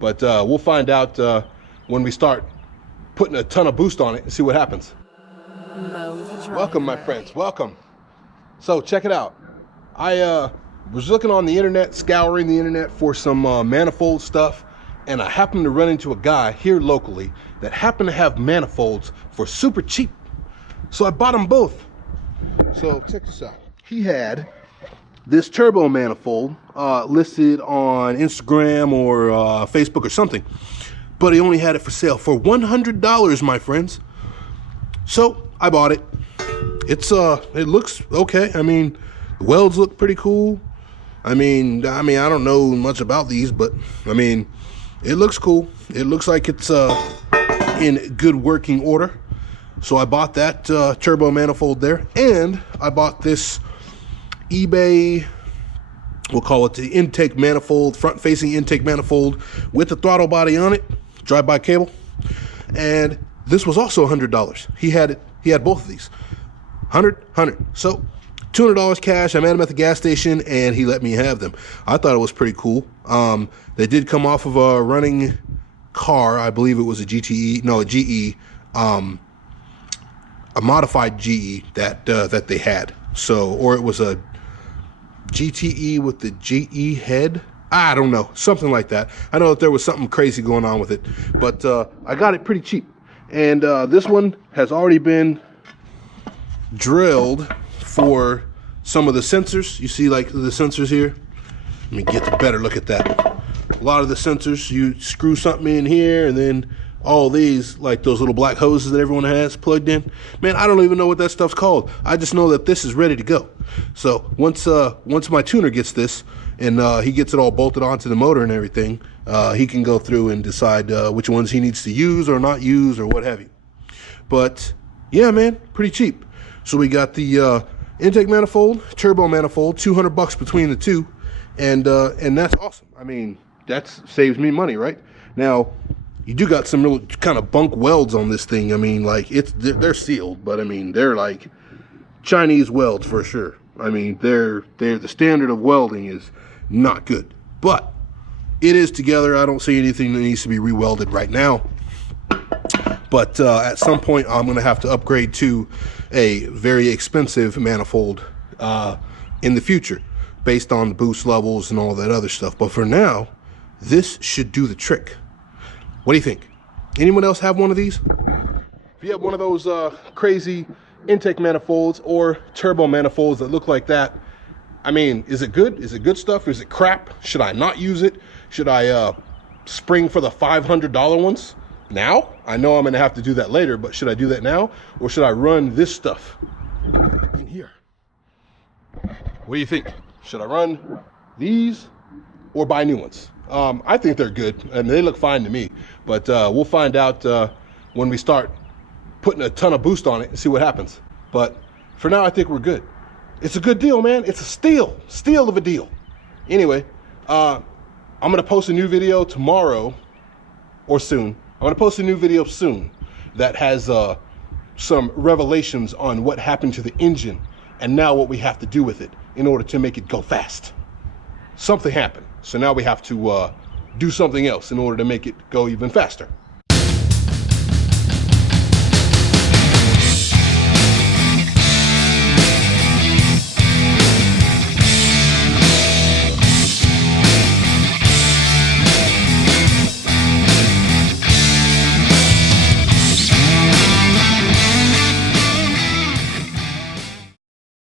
But we'll find out when we start putting a ton of boost on it and see what happens. Welcome, my friends, welcome. So check it out. I was looking on the internet, scouring the internet for some manifold stuff, and I happened to run into a guy here locally that happened to have manifolds for super cheap. So I bought them both. So check this out. He had this turbo manifold listed on Instagram or Facebook or something, but he only had it for sale for $100, my friends. So I bought it. It looks okay. I mean, the welds look pretty cool. I mean, I don't know much about these, but I mean, it looks cool. It looks like it's in good working order. So I bought that turbo manifold there, and I bought this eBay, we'll call it the intake manifold, front-facing intake manifold with the throttle body on it, drive-by cable, and this was also $100. He had both of these, 100. So $200 cash. I met him at the gas station, and he let me have them. I thought it was pretty cool. They did come off of a running car. I believe it was a GE, a modified GE that they had. So, or it was a GTE with the GE head. I don't know, something like that. I know that there was something crazy going on with it, but I got it pretty cheap. And this one has already been drilled for some of the sensors. You see, like, the sensors here. Let me get a better look at that. A lot of the sensors, you screw something in here, and then all these, like those little black hoses that everyone has plugged in. Man, I don't even know what that stuff's called. I just know that this is ready to go. So once my tuner gets this and he gets it all bolted onto the motor and everything, he can go through and decide which ones he needs to use or not use or what have you. But yeah, man, pretty cheap. So we got the intake manifold, turbo manifold, $200 between the two, and that's awesome. I mean, that saves me money, right? Now, you do got some real kind of bunk welds on this thing. I mean, like, they're sealed, but I mean, they're like Chinese welds for sure. I mean, they're the standard of welding is not good, but it is together. I don't see anything that needs to be re-welded right now. But at some point, I'm going to have to upgrade to a very expensive manifold in the future, based on the boost levels and all that other stuff. But for now, this should do the trick. What do you think? Anyone else have one of these? If you have one of those crazy intake manifolds or turbo manifolds that look like that, I mean, is it good? Is it good stuff? Is it crap? Should I not use it? Should I spring for the $500 ones now? I know I'm going to have to do that later, but should I do that now? Or should I run this stuff in here? What do you think? Should I run these or buy new ones? I think they're good, and they look fine to me. But we'll find out when we start putting a ton of boost on it and see what happens. But for now, I think we're good. It's a good deal, man. It's a steal of a deal. Anyway, I'm going to post a new video tomorrow or soon. I'm going to post a new video soon that has some revelations on what happened to the engine and now what we have to do with it in order to make it go fast. Something happened. So now we have to do something else in order to make it go even faster.